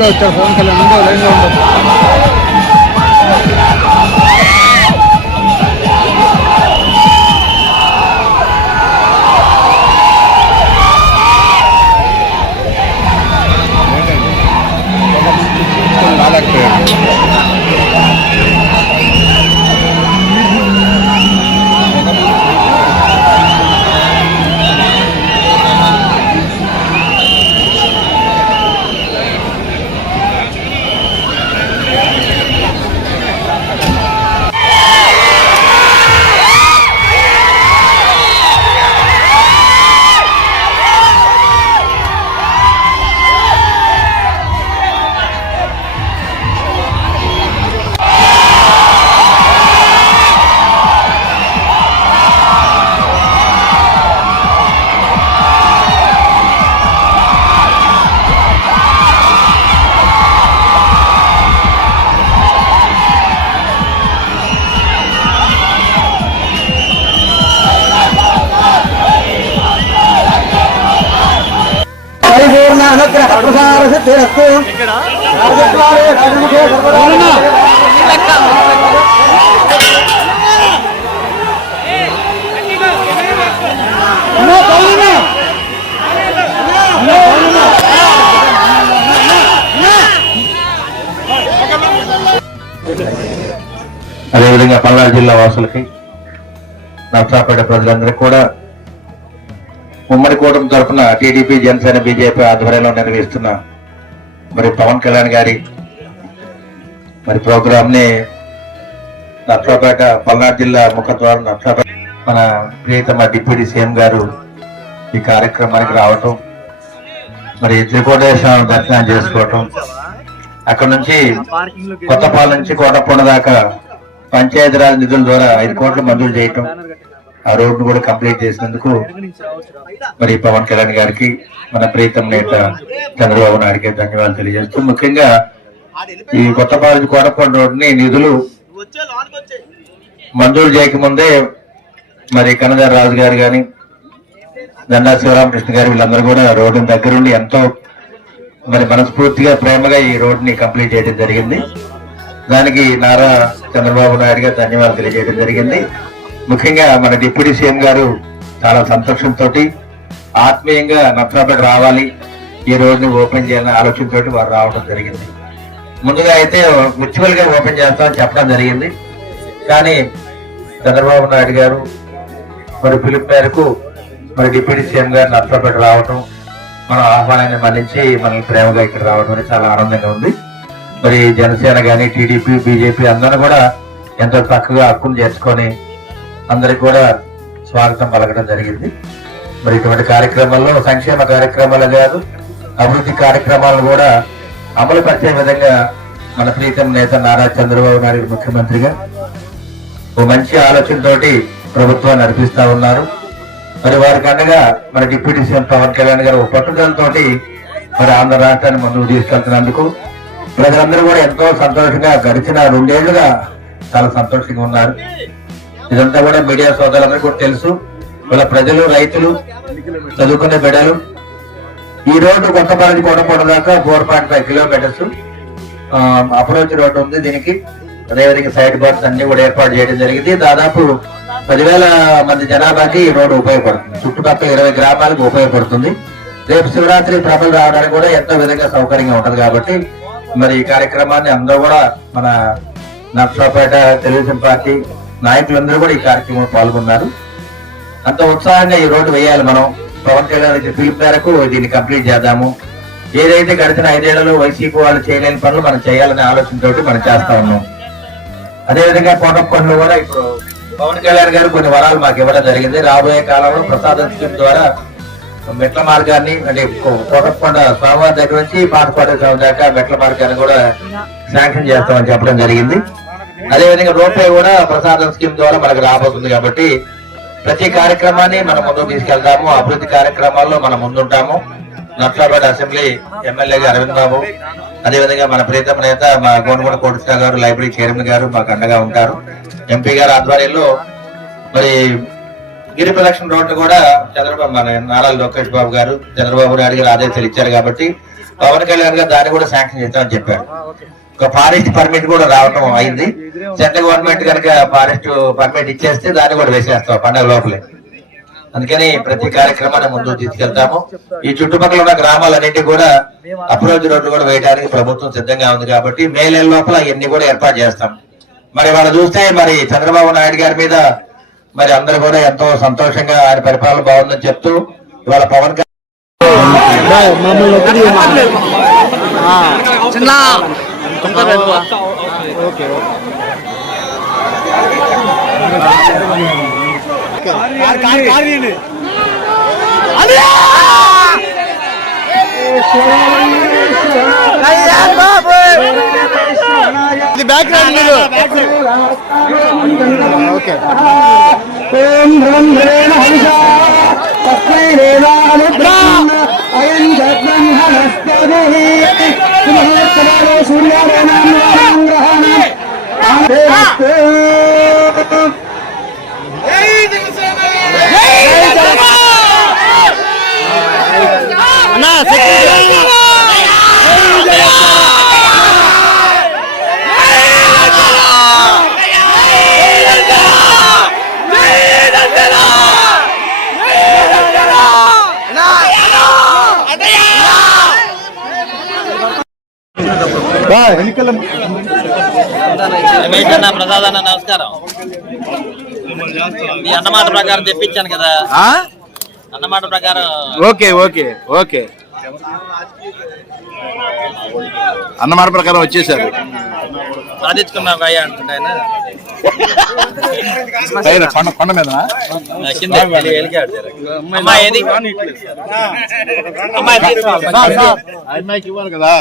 ఇప్పుడే వచ్చారు పవన్ కళ్యాణ్ ముందు లైన్లో ఉండదు. అదేవిధంగా పల్నాడు జిల్లా వాసులకి నర్సాపేట ప్రజలందరికీ కూడా ఉమ్మడి కూటమి తరఫున టీడీపీ జనసేన బీజేపీ ఆధ్వర్యంలో నిర్వహిస్తున్న మరి పవన్ కళ్యాణ్ గారి మరి ప్రోగ్రామ్ ని నర్సాపేట పల్నాడు జిల్లా ముఖద్వారం నర్సాపేట మన ప్రియతమ డిప్యూటీ సీఎం గారు ఈ కార్యక్రమానికి రావటం, మరి త్రికోటేశ్వర దర్శనం చేసుకోవటం, అక్కడ నుంచి కొత్తపాలెం నుంచి కోటప్పొండ దాకా పంచాయతీరాజ్ నిధుల ద్వారా 5 కోట్లు మంజూరు చేయటం, ఆ రోడ్డు కూడా కంప్లీట్ చేసినందుకు మరి పవన్ కళ్యాణ్ గారికి మన ప్రీతం నేత చంద్రబాబు నాయుడికి ధన్యవాదాలు తెలియజేస్తూ, ముఖ్యంగా ఈ కొత్తపాలెం కోటప్పొండ రోడ్డుని నిధులు మంజూరు చేయకముందే మరి కన్నదార రాజు గారు కానీ దండా శివరామకృష్ణ గారు వీళ్ళందరూ కూడా రోడ్డుని దగ్గరుండి ఎంతో మరి మనస్ఫూర్తిగా ప్రేమగా ఈ రోడ్డుని కంప్లీట్ చేయడం జరిగింది. దానికి నారా చంద్రబాబు నాయుడు గారు ధన్యవాదాలు తెలియజేయడం జరిగింది. ముఖ్యంగా మన డిప్యూటీ సీఎం గారు చాలా సంతోషంతో ఆత్మీయంగా నర్సాపేట రావాలి, ఈ రోడ్డుని ఓపెన్ చేయాలనే ఆలోచనతో వారు రావడం జరిగింది. ముందుగా అయితే మ్యూచువల్ గా ఓపెన్ చేస్తామని చెప్పడం జరిగింది. కానీ చంద్రబాబు నాయుడు గారు మరి పిలుపు మేరకు మరి డిప్యూటీ సీఎం గారు నర్సాపేట రావటం, మన ఆహ్వానాన్ని మన్నించి మనల్ని ప్రేమగా ఇక్కడ రావడం అనేది చాలా ఆనందంగా ఉంది. మరి జనసేన గాని టీడీపీ బీజేపీ అందరూ కూడా ఎంతో చక్కగా హక్కును చేర్చుకొని అందరికి కూడా స్వాగతం పలకడం జరిగింది. మరి ఇటువంటి కార్యక్రమాల్లో సంక్షేమ కార్యక్రమాలు కాదు, అభివృద్ధి కార్యక్రమాలను కూడా అమలు పరిచే విధంగా మన ప్రీతం నేత నారా చంద్రబాబు నాయుడు ముఖ్యమంత్రిగా ఓ మంచి ఆలోచనతోటి ప్రభుత్వాన్ని నడిపిస్తా ఉన్నారు. మరి వారికి అండగా మన డిప్యూటీ సీఎం పవన్ కళ్యాణ్ గారు పట్టుదలతోటి మరి ఆంధ్ర రాష్ట్రాన్ని ముందుకు తీసుకెళ్తున్నందుకు ప్రజలందరూ కూడా ఎంతో సంతోషంగా గడిచిన 2 ఏళ్లుగా చాలా సంతోషంగా ఉన్నారు. ఇదంతా కూడా మీడియా సోదరులందరూ కూడా తెలుసు. వాళ్ళ ప్రజలు, రైతులు, చదువుకునే బిడ్డలు ఈ రోడ్డు కొత్తపాలెం కోటప్పొండ దాకా 4.5 కిలోమీటర్స్ అప్రోచ్ రోడ్డు ఉంది. దీనికి అదేవిధంగా సైడ్ బాక్స్ అన్ని కూడా ఏర్పాటు చేయడం జరిగింది. దాదాపు 10,000 మంది జనాభాకి ఈ రోడ్డు ఉపయోగపడుతుంది. చుట్టుపక్కల 20 గ్రామాలకు ఉపయోగపడుతుంది. రేపు శివరాత్రి ప్రభలు రావడానికి కూడా ఎంతో విధంగా సౌకర్యంగా ఉంటది. కాబట్టి మరి ఈ కార్యక్రమాన్ని అందరూ కూడా మన నర్సాపేట తెలుగుదేశం పార్టీ నాయకులందరూ కూడా ఈ కార్యక్రమంలో పాల్గొన్నారు. అంత ఉత్సాహంగా ఈ రోడ్డు వేయాలి. మనం పవన్ కళ్యాణ్ పిలుపు మేరకు దీన్ని కంప్లీట్ చేద్దాము. ఏదైతే గడిచిన 5 ఏళ్లలో వైసీపీ వాళ్ళు చేయలేని పనులు మనం చేయాలనే ఆలోచనతోటి మనం చేస్తా ఉన్నాం. అదేవిధంగా కోటప్పొండలో కూడా ఇప్పుడు పవన్ కళ్యాణ్ గారు కొన్ని వరాలు మాకు ఇవ్వడం జరిగింది. రాబోయే కాలంలో ప్రసాద స్కీమ్ ద్వారా మెట్ల మార్గాన్ని అంటే కోటప్పొండ స్వామివారి దగ్గర నుంచి పాతకోట స్వామి దాకా మెట్ల మార్గాన్ని కూడా శాంక్షన్ చేస్తామని చెప్పడం జరిగింది. అదేవిధంగా రోపే కూడా ప్రసాదం స్కీమ్ ద్వారా మనకు రాబోతుంది. కాబట్టి ప్రతి కార్యక్రమాన్ని మనం ముందుకు తీసుకెళ్తాము. అభివృద్ధి కార్యక్రమాల్లో మనం ముందుంటాము. నర్సాపేట అసెంబ్లీ ఎమ్మెల్యేగా అరవింద్ బాబు, అదేవిధంగా మన ప్రీతమ నేత మా గోనగొండ కోటేశ్వర గారు, లైబ్రరీ చైర్మన్ గారు మాకు అండగా ఉంటారు. ఎంపీ గారు ఆధ్వర్యంలో మరి గిరి ప్రదక్షిణ రోడ్డు కూడా చంద్రబాబు మన నారా లోకేష్ బాబు గారు, చంద్రబాబు నాయుడు గారు ఆదేశాలు ఇచ్చారు. కాబట్టి పవన్ కళ్యాణ్ గారు దాన్ని కూడా శాంక్షన్ చేస్తామని చెప్పారు. ఒక ఫారెస్ట్ పర్మిట్ కూడా రావడం అయింది. సెంట్రల్ గవర్నమెంట్ కనుక ఫారెస్ట్ పర్మిట్ ఇచ్చేస్తే దాన్ని కూడా వేసేస్తాం పండుగ లోపలే. అందుకని ప్రతి కార్యక్రమాన్ని ముందుకు తీసుకెళ్తాము. ఈ చుట్టుపక్కల ఉన్న గ్రామాలన్నింటి కూడా అప్రోచ్ రోడ్లు కూడా వేయడానికి ప్రభుత్వం సిద్ధంగా ఉంది కాబట్టి మే నెల లోపల ఇవన్నీ కూడా ఏర్పాటు చేస్తాం. మరి వాళ్ళు చూస్తే మరి చంద్రబాబు నాయుడు గారి మీద మరి అందరూ కూడా ఎంతో సంతోషంగా ఆయన పరిపాలన బాగుందని చెప్తూ ఇవాళ పవన్ ప్రసాద్ అన్న నమస్కారం. మీ అన్నమాట ప్రకారం తెప్పించాను కదా, అన్నమాట ప్రకారం. ఓకే ఓకే ఓకే అన్నమాట ప్రకారం వచ్చేసారు. సాధించుకున్నాం అయ్యా అంటుండే ఆయన. కొండ మీద అమ్మాయి ఏది? అమ్మాయి అమ్మాయికి ఇవ్వాలి కదా.